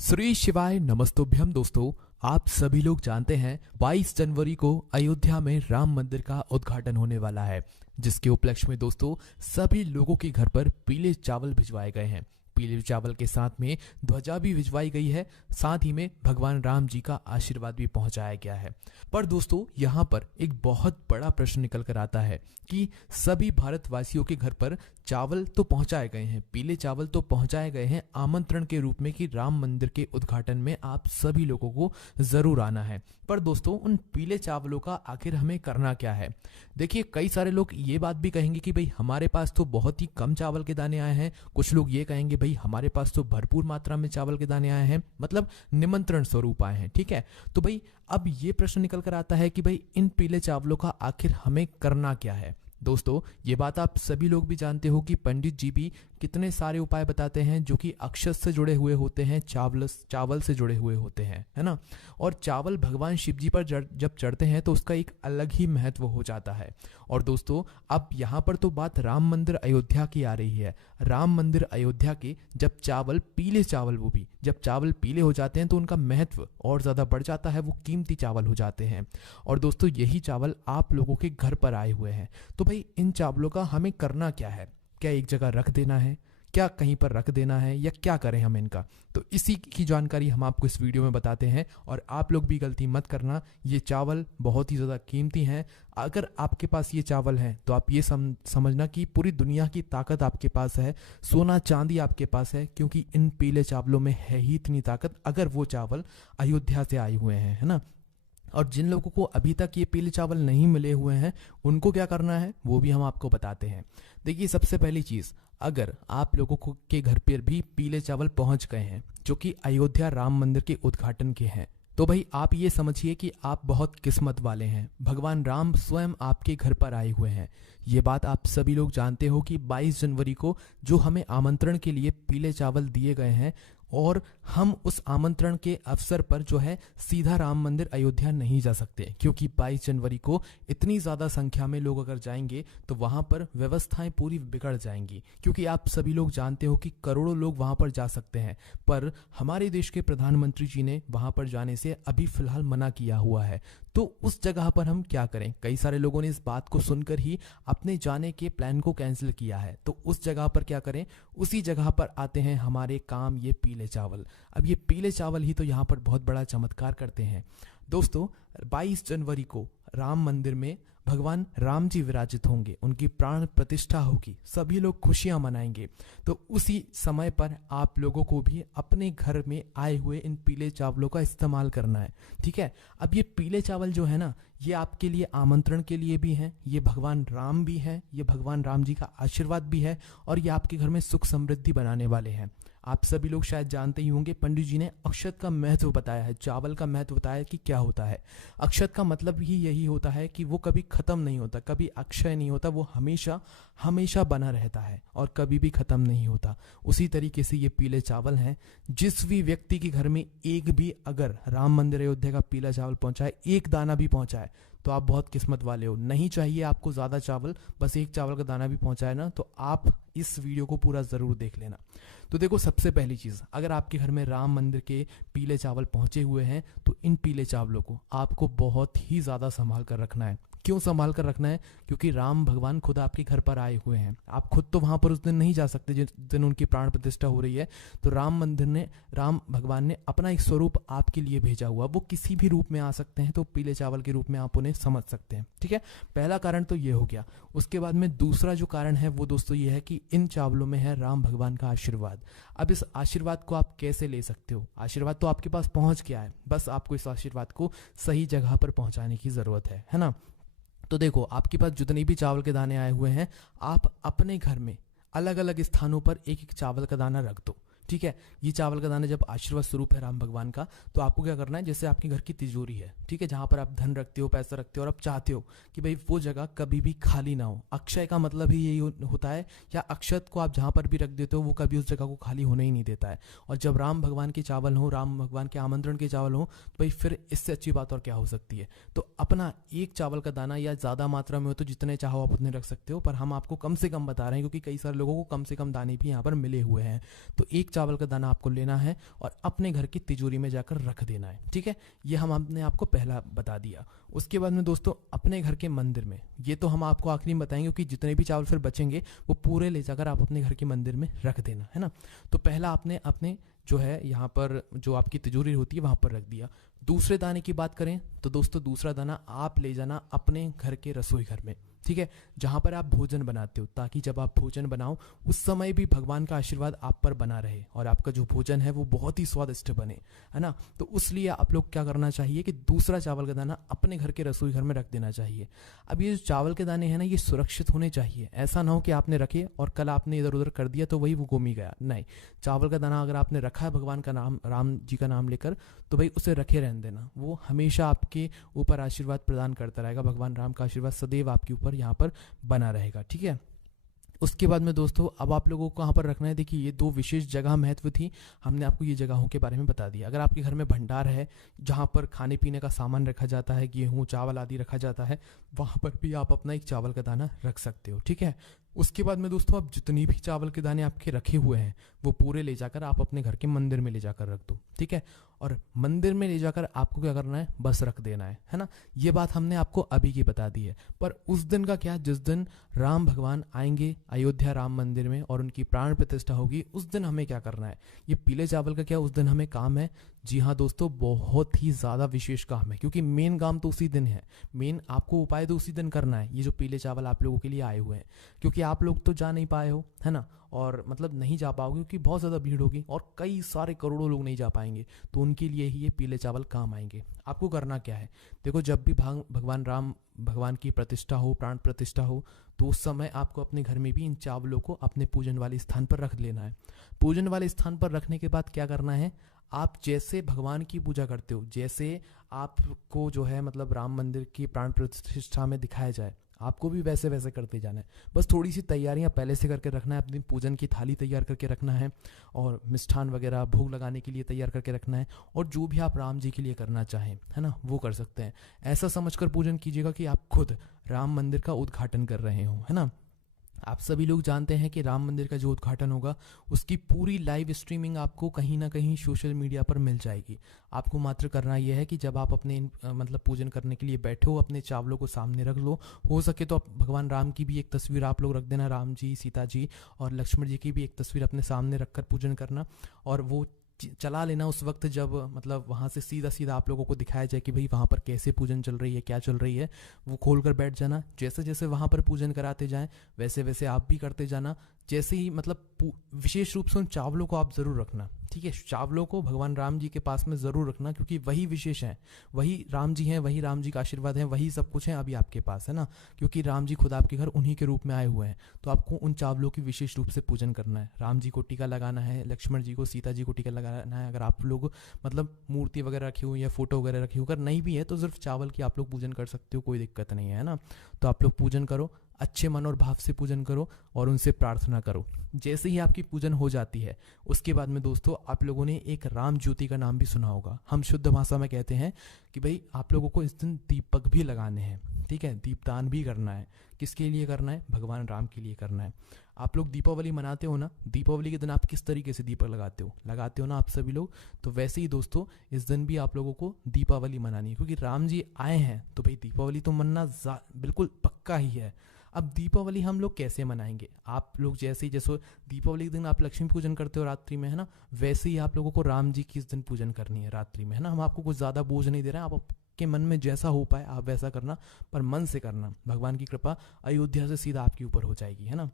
श्री शिवाय नमस्तोभ्यम दोस्तों। आप सभी लोग जानते हैं 22 जनवरी को अयोध्या में राम मंदिर का उद्घाटन होने वाला है, जिसके उपलक्ष्य में दोस्तों सभी लोगों के घर पर पीले चावल भिजवाए गए हैं। पीले चावल के साथ में ध्वजा भी भिजवाई गई है, साथ ही में भगवान राम जी का आशीर्वाद भी पहुंचाया गया है। पर दोस्तों यहाँ पर एक बहुत बड़ा प्रश्न निकल कर आता है कि सभी भारतवासियों के घर पर चावल तो पहुंचाए गए हैं, पीले चावल तो पहुंचाए गए हैं आमंत्रण के रूप में कि राम मंदिर के उद्घाटन में आप सभी लोगों को जरूर आना है। पर दोस्तों उन पीले चावलों का आखिर हमें करना क्या है? देखिए, कई सारे लोग ये बात भी कहेंगे कि भाई हमारे पास तो बहुत ही कम चावल के दाने आए हैं। कुछ लोग ये कहेंगे भाई हमारे पास तो भरपूर मात्रा में चावल के दाने आए हैं, मतलब निमंत्रण स्वरूप आए हैं। ठीक है, तो भाई अब ये प्रश्न निकल कर आता है कि भाई इन पीले चावलों का आखिर हमें करना क्या है। दोस्तों ये बात आप सभी लोग भी जानते हो कि पंडित जी भी कितने सारे उपाय बताते हैं जो कि अक्षत से जुड़े हुए होते हैं, चावल से जुड़े हुए होते हैं, है ना। और चावल भगवान शिव जी पर जब चढ़ते हैं तो उसका एक अलग ही महत्व हो जाता है। और दोस्तों अब यहाँ पर तो बात राम मंदिर अयोध्या की आ रही है। राम मंदिर अयोध्या के जब चावल पीले चावल, वो भी जब चावल पीले हो जाते हैं तो उनका महत्व और ज्यादा बढ़ जाता है, वो कीमती चावल हो जाते हैं। और दोस्तों यही चावल आप लोगों के घर पर आए हुए हैं। तो भाई इन चावलों का हमें करना क्या है? क्या एक जगह रख देना है, क्या कहीं पर रख देना है, या क्या करें हम इनका? तो इसी की जानकारी हम आपको इस वीडियो में बताते हैं। और आप लोग भी गलती मत करना, ये चावल बहुत ही ज़्यादा कीमती हैं। अगर आपके पास ये चावल हैं तो आप ये समझना कि पूरी दुनिया की ताकत आपके पास है, सोना चांदी आपके पास है, क्योंकि इन पीले चावलों में है ही इतनी ताकत, अगर वो चावल अयोध्या से आए हुए हैं, है ना। और जिन लोगों को अभी तक ये पीले चावल नहीं मिले हुए हैं उनको क्या करना है वो भी हम आपको बताते हैं। देखिए, सबसे पहली चीज, अगर आप लोगों को के घर पर भी पीले चावल पहुंच गए हैं जो कि अयोध्या राम मंदिर के उद्घाटन के हैं, तो भाई आप ये समझिए कि आप बहुत किस्मत वाले हैं। भगवान राम स्वयं आपके घर पर आए हुए हैं। ये बात आप सभी लोग जानते हो कि 22 जनवरी को जो हमें आमंत्रण के लिए पीले चावल दिए गए हैं, और हम उस आमंत्रण के अवसर पर जो है सीधा राम मंदिर अयोध्या नहीं जा सकते, क्योंकि 22 जनवरी को इतनी ज़्यादा संख्या में लोग अगर जाएंगे तो वहाँ पर व्यवस्थाएं पूरी बिगड़ जाएंगी। क्योंकि आप सभी लोग जानते हो कि करोड़ों लोग वहाँ पर जा सकते हैं, पर हमारे देश के प्रधानमंत्री जी ने वहाँ पर जाने से अभी फिलहाल मना किया हुआ है। तो उस जगह पर हम क्या करें? कई सारे लोगों ने इस बात को सुनकर ही अपने जाने के प्लान को कैंसिल किया है। तो उस जगह पर क्या करें? उसी जगह पर आते हैं हमारे काम ये पीले चावल। अब ये पीले चावल ही तो यहाँ पर बहुत बड़ा चमत्कार करते हैं। दोस्तों 22 जनवरी को राम मंदिर में भगवान राम जी विराजित होंगे, उनकी प्राण प्रतिष्ठा होगी, सभी लोग खुशियां मनाएंगे। तो उसी समय पर आप लोगों को भी अपने घर में आए हुए इन पीले चावलों का इस्तेमाल करना है। ठीक है, अब ये पीले चावल जो है ना, ये आपके लिए आमंत्रण के लिए भी हैं, ये भगवान राम भी हैं, ये भगवान राम जी का आशीर्वाद भी है, और ये आपके घर में सुख समृद्धि बनाने वाले हैं। आप सभी लोग शायद जानते ही होंगे, पंडित जी ने अक्षत का महत्व बताया है, चावल का महत्व बताया कि क्या होता है। अक्षत का मतलब ही यही होता है कि वो कभी खत्म नहीं होता, कभी अक्षय नहीं होता, वो हमेशा हमेशा बना रहता है और कभी भी खत्म नहीं होता। उसी तरीके से ये पीले चावल हैं। जिस भी व्यक्ति के घर में एक भी अगर राम मंदिर अयोध्या का पीला चावल पहुंचाए, एक दाना भी पहुंचाए, तो आप बहुत किस्मत वाले हो। नहीं चाहिए आपको ज्यादा चावल, बस एक चावल का दाना भी पहुंचाए ना, तो आप इस वीडियो को पूरा जरूर देख लेना। तो देखो, सबसे पहली चीज, अगर आपके घर में राम मंदिर के पीले चावल पहुंचे हुए हैं तो इन पीले चावलों को आपको बहुत ही ज्यादा संभाल कर रखना है। क्यों संभाल कर रखना है? क्योंकि राम भगवान खुद आपके घर पर आए हुए हैं। आप खुद तो वहां पर उस दिन नहीं जा सकते जिस दिन उनकी प्राण प्रतिष्ठा हो रही है। तो राम भगवान ने अपना एक स्वरूप आपके लिए भेजा हुआ। वो किसी भी रूप में आ सकते हैं, तो पीले चावल के रूप में आप उन्हें समझ सकते हैं। ठीक है, पहला कारण तो ये हो गया। उसके बाद में दूसरा जो कारण है वो दोस्तों ये है कि इन चावलों में है राम भगवान का आशीर्वाद। अब इस आशीर्वाद को आप कैसे ले सकते हो? आशीर्वाद तो आपके पास पहुंच गया है, बस आपको इस आशीर्वाद को सही जगह पर पहुंचाने की जरूरत है ना। तो देखो, आपके पास जितने भी चावल के दाने आए हुए हैं, आप अपने घर में अलग अलग स्थानों पर एक एक चावल का दाना रख दो। ठीक है, ये चावल का दाना जब आशीर्वाद स्वरूप है राम भगवान का, तो आपको क्या करना है, जैसे आपके घर की तिजोरी है, ठीक है, जहां पर आप धन रखते हो, पैसा रखते हो, और आप चाहते हो कि भाई वो जगह कभी भी खाली ना हो। अक्षय का मतलब ही यही होता है, या अक्षत को आप जहां पर भी रख देते हो वो कभी उस जगह को खाली होने ही नहीं देता है। और जब राम भगवान के चावल हो, राम भगवान के आमंत्रण के चावल हो, तो भाई फिर इससे अच्छी बात और क्या हो सकती है। तो अपना एक चावल का दाना, या ज्यादा मात्रा में हो तो जितने चाहो आप उतने रख सकते हो, पर हम आपको कम से कम बता रहे हैं क्योंकि कई सारे लोगों को कम से कम दाने भी यहाँ पर मिले हुए हैं। तो एक चावल का दाना आपको लेना है और अपने घर की तिजोरी में जाकर रख देना है। ठीक है, ये हमने आपको पहला बता दिया। उसके बाद में दोस्तों अपने घर के मंदिर में, ये तो हम आपको आखिरी में बताएंगे कि जितने भी चावल फिर बचेंगे वो पूरे ले जाकर आप अपने घर के मंदिर में रख देना है ना। तो पहला आपने अपने जो है यहाँ पर जो आपकी तिजोरी होती है वहाँ पर रख दिया। दूसरे दाने की बात करें तो दोस्तों दूसरा दाना आप ले जाना अपने घर के रसोई घर में, ठीक है, जहाँ पर आप भोजन बनाते हो, ताकि जब आप भोजन बनाओ उस समय भी भगवान का आशीर्वाद आप पर बना रहे और आपका जो भोजन है वो बहुत ही स्वादिष्ट बने, है ना। तो उसलिए आप लोग क्या करना चाहिए कि दूसरा चावल का दाना अपने घर के रसोई घर में रख देना चाहिए। अब ये जो चावल के दाने हैं ना, ये सुरक्षित होने चाहिए। ऐसा ना हो कि आपने रखे और कल आपने इधर उधर कर दिया तो वही वो गुम ही गया। नहीं, चावल का दाना अगर आपने रखा है भगवान का नाम, राम जी का नाम लेकर, तो भाई उसे रखे रहने देना। वो हमेशा आपके ऊपर आशीर्वाद प्रदान करता रहेगा। भगवान राम का आशीर्वाद सदैव आपके ऊपर यहाँ पर बना रहेगा। ठीक है, उसके बाद में दोस्तों अब आप लोगों को कहाँ पर रखना है, देखिए ये दो विशेष जगह महत्व थी, हमने आपको ये जगहों के बारे में बता दिया। अगर आपके घर में भंडार है जहाँ पर खाने पीने का सामान रखा जाता है, गेहूँ चावल आदि रखा जाता है, वहाँ पर भी आप अपना एक चावल का दाना रख सकते हो। ठीक है, उसके बाद में दोस्तों अब जितनी भी चावल के दाने आपके रखे हुए हैं वो पूरे ले जाकर आप अपने घर के मंदिर में ले जाकर रख दो। ठीक है, और मंदिर में ले जाकर आपको क्या करना है, बस रख देना है ना। ये बात हमने आपको अभी की बता दी है। पर उस दिन का क्या, जिस दिन राम भगवान आएंगे अयोध्या राम मंदिर में और उनकी प्राण प्रतिष्ठा होगी, उस दिन हमें क्या करना है, ये पीले चावल का क्या उस दिन हमें काम है। जी हाँ दोस्तों, बहुत ही ज़्यादा विशेष काम है, क्योंकि मेन काम तो उसी दिन है, मेन आपको उपाय तो उसी दिन करना है। ये जो पीले चावल आप लोगों के लिए आए हुए हैं, क्योंकि आप लोग तो जा नहीं पाए हो, है ना, और मतलब नहीं जा पाओगे क्योंकि बहुत ज़्यादा भीड़ होगी और कई सारे करोड़ों लोग नहीं जा पाएंगे, तो उनके लिए ही ये पीले चावल काम आएंगे। आपको करना क्या है, देखो जब भी भगवान राम भगवान की प्रतिष्ठा हो, प्राण प्रतिष्ठा हो, तो उस समय आपको अपने घर में भी इन चावलों को अपने पूजन वाले स्थान पर रख लेना है। पूजन वाले स्थान पर रखने के बाद क्या करना है, आप जैसे भगवान की पूजा करते हो, जैसे आपको जो है मतलब राम मंदिर की प्राण प्रतिष्ठा में दिखाया जाए, आपको भी वैसे वैसे करते जाना है। बस थोड़ी सी तैयारियां पहले से करके रखना है, अपनी पूजन की थाली तैयार करके रखना है और मिष्ठान वगैरह भोग लगाने के लिए तैयार करके रखना है, और जो भी आप राम जी के लिए करना चाहें, है ना, वो कर सकते हैं। ऐसा समझकर पूजन कीजिएगा कि आप खुद राम मंदिर का उद्घाटन कर रहे हो, है ना। आप सभी लोग जानते हैं कि राम मंदिर का जो उद्घाटन होगा उसकी पूरी लाइव स्ट्रीमिंग आपको कहीं ना कहीं सोशल मीडिया पर मिल जाएगी। आपको मात्र करना यह है कि जब आप अपने मतलब पूजन करने के लिए बैठे हो, अपने चावलों को सामने रख लो। हो सके तो आप भगवान राम की भी एक तस्वीर आप लोग रख देना, राम जी, सीता जी और लक्ष्मण जी की भी एक तस्वीर अपने सामने रखकर पूजन करना, और वो चला लेना उस वक्त जब मतलब वहाँ से सीधा सीधा आप लोगों को दिखाया जाए कि भाई वहाँ पर कैसे पूजन चल रही है, क्या चल रही है, वो खोल कर बैठ जाना। जैसे जैसे वहाँ पर पूजन कराते जाएं वैसे वैसे आप भी करते जाना। जैसे ही मतलब विशेष रूप से उन चावलों को आप ज़रूर रखना, ठीक है, चावलों को भगवान राम जी के पास में ज़रूर रखना, क्योंकि वही विशेष हैं, वही राम जी हैं, वही राम जी का आशीर्वाद है, वही सब कुछ है अभी आपके पास, है ना, क्योंकि राम जी खुद आपके घर उन्हीं के रूप में आए हुए हैं। तो आपको उन चावलों की विशेष रूप से पूजन करना है। राम जी को टीका लगाना है, लक्ष्मण जी को, सीता जी को टीका लगाना है। अगर आप लोग मतलब मूर्ति वगैरह रखी हुई या फोटो वगैरह रखी हुई, अगर नहीं भी है तो सिर्फ चावल की आप लोग पूजन कर सकते हो, कोई दिक्कत नहीं है ना। तो आप लोग पूजन करो, अच्छे मन और भाव से पूजन करो और उनसे प्रार्थना करो। जैसे ही आपकी पूजन हो जाती है उसके बाद में दोस्तों आप लोगों ने एक राम ज्योति का नाम भी सुना होगा। हम शुद्ध भाषा में कहते हैं कि भाई आप लोगों को इस दिन दीपक भी लगाने हैं, ठीक है, दीपदान भी करना है। किसके लिए करना है, भगवान राम के लिए करना है। आप लोग दीपावली मनाते हो ना, दीपावली के दिन आप किस तरीके से दीपक लगाते हो ना आप सभी लोग, तो वैसे ही दोस्तों इस दिन भी आप लोगों को दीपावली मनानी है, क्योंकि राम जी आए हैं तो भाई दीपावली तो मनना बिल्कुल पक्का ही है। अब दीपावली हम लोग कैसे मनाएंगे, आप लोग जैसे दीपावली के दिन आप लक्ष्मी पूजन करते हो रात्रि में, है ना, वैसे ही आप लोगों को राम जी की इस दिन पूजन करनी है रात्रि में, है ना। हम आपको कुछ ज़्यादा बोझ नहीं दे रहे हैं, आप के मन में जैसा हो पाए आप वैसा करना, पर मन से करना। भगवान की कृपा अयोध्या से सीधा आपके ऊपर हो जाएगी, है ना।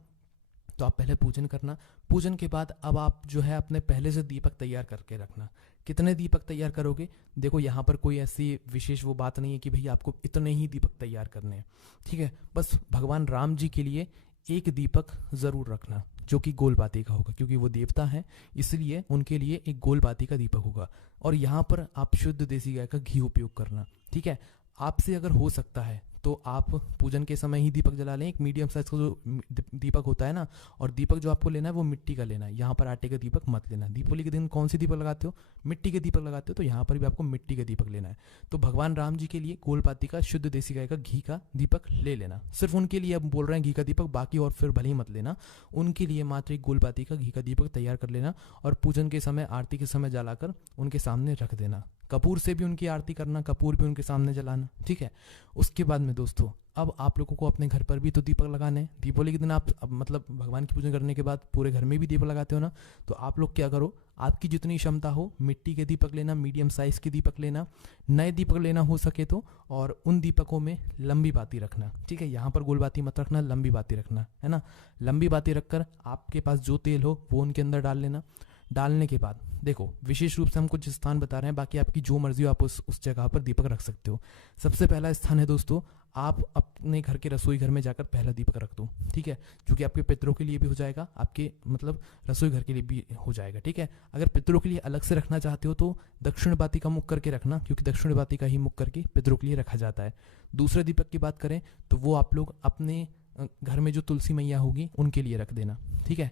तो आप पहले पूजन करना। पूजन के बाद अब आप जो है अपने पहले से दीपक तैयार करके रखना। कितने दीपक तैयार करोगे, देखो यहाँ पर कोई ऐसी विशेष वो बात नहीं है कि भाई आपको इतने ही दीपक तैयार करने हैं, ठीक है। बस भगवान राम जी के लिए एक दीपक ज़रूर रखना जो कि गोल बाती का होगा, क्योंकि वो देवता हैं, इसलिए उनके लिए एक गोल बाती का दीपक होगा। और यहाँ पर आप शुद्ध देसी गाय का घी उपयोग करना, ठीक है। आपसे अगर हो सकता है तो आप पूजन के समय ही दीपक जला लें। एक मीडियम साइज का जो दीपक होता है ना, और दीपक जो आपको लेना है वो मिट्टी का लेना है। यहाँ पर आटे का दीपक मत लेना। दीपावली के दिन कौन सी दीपक लगाते हो? मिट्टी के दीपक लगाते हो, तो यहाँ पर भी आपको मिट्टी का दीपक लेना है। तो भगवान राम जी के लिए गोलपाती का शुद्ध देसी गाय का घी का दीपक ले लेना। सिर्फ उनके लिए अब बोल रहे हैं घी का दीपक, बाकी और फिर भले ही मत लेना। उनके लिए मात्र एक गोलपाती का घी का दीपक तैयार कर लेना और पूजन के समय, आरती के समय जलाकर उनके सामने रख देना। कपूर से भी उनकी आरती करना, कपूर भी उनके सामने जलाना, ठीक है। उसके बाद में दोस्तों, अब आप लोगों को अपने घर पर भी तो दीपक लगाने हैं। दीपावली के दिन आप मतलब भगवान की पूजन करने के बाद पूरे घर में भी दीपक लगाते हो ना, तो आप लोग क्या करो, आपकी जितनी क्षमता हो मिट्टी के दीपक लेना, मीडियम साइज के दीपक लेना, नए दीपक लेना हो सके तो, और उन दीपकों में लंबी बाती रखना, ठीक है। यहाँ पर गोल बाती मत रखना, लंबी बाती रखना, है ना। लंबी बाती रखकर आपके पास जो तेल हो वो उनके अंदर डाल लेना। डालने के बाद देखो, विशेष रूप से हम कुछ स्थान बता रहे हैं, बाकी आपकी जो मर्जी हो आप उस जगह पर दीपक रख सकते हो। सबसे पहला स्थान है दोस्तों, आप अपने घर के रसोई घर में जाकर पहला दीपक रख दो, ठीक है। जो कि आपके पितरों के लिए भी हो जाएगा, आपके मतलब रसोई घर के लिए भी हो जाएगा, ठीक है। अगर पितरों के लिए अलग से रखना चाहते हो तो दक्षिण बाती का मुख करके रखना, क्योंकि दक्षिण बाती का ही मुख करके पितरों के लिए रखा जाता है। दूसरे दीपक की बात करें तो वो आप लोग अपने घर में जो तुलसी मैया होगी उनके लिए रख देना, ठीक है।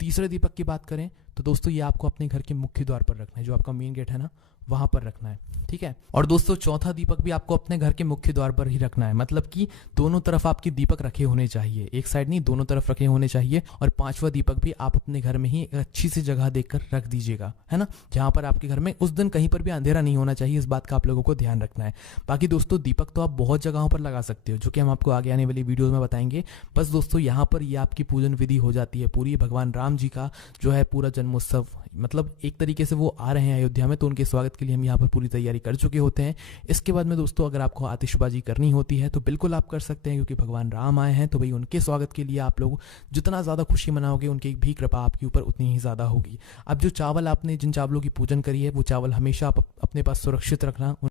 तीसरे दीपक की बात करें तो दोस्तों, ये आपको अपने घर के मुख्य द्वार पर रखना है, जो आपका मेन गेट है ना, वहां पर रखना है, ठीक है। और दोस्तों, चौथा दीपक भी आपको अपने घर के मुख्य द्वार पर ही रखना है, मतलब कि दोनों तरफ आपके दीपक रखे होने चाहिए, एक साइड नहीं, दोनों तरफ रखे होने चाहिए। और पांचवा दीपक भी आप अपने घर में ही एक अच्छी सी जगह देखकर रख दीजिएगा, है ना, जहां पर आपके घर में उस दिन कहीं पर भी अंधेरा नहीं होना चाहिए। इस बात का आप लोगों को ध्यान रखना है। बाकी दोस्तों, दीपक तो आप बहुत जगहों पर लगा सकते हो, जो कि हम आपको आगे आने वाली वीडियोज में बताएंगे। बस दोस्तों, यहाँ पर ये आपकी पूजन विधि हो जाती है पूरी। भगवान राम जी का जो है पूरा जन्मोत्सव, मतलब एक तरीके से वो आ रहे हैं अयोध्या में, तो उनके स्वागत के लिए हम यहाँ पर पूरी तैयारी कर चुके होते हैं। इसके बाद में दोस्तों, अगर आपको आतिशबाजी करनी होती है तो बिल्कुल आप कर सकते हैं, क्योंकि भगवान राम आए हैं, तो भाई उनके स्वागत के लिए आप लोग जितना ज़्यादा खुशी मनाओगे, उनकी भी कृपा आपके ऊपर उतनी ही ज़्यादा होगी। अब जो चावल आपने, जिन चावलों की पूजन करी है, वो चावल हमेशा आप अपने पास सुरक्षित रखना।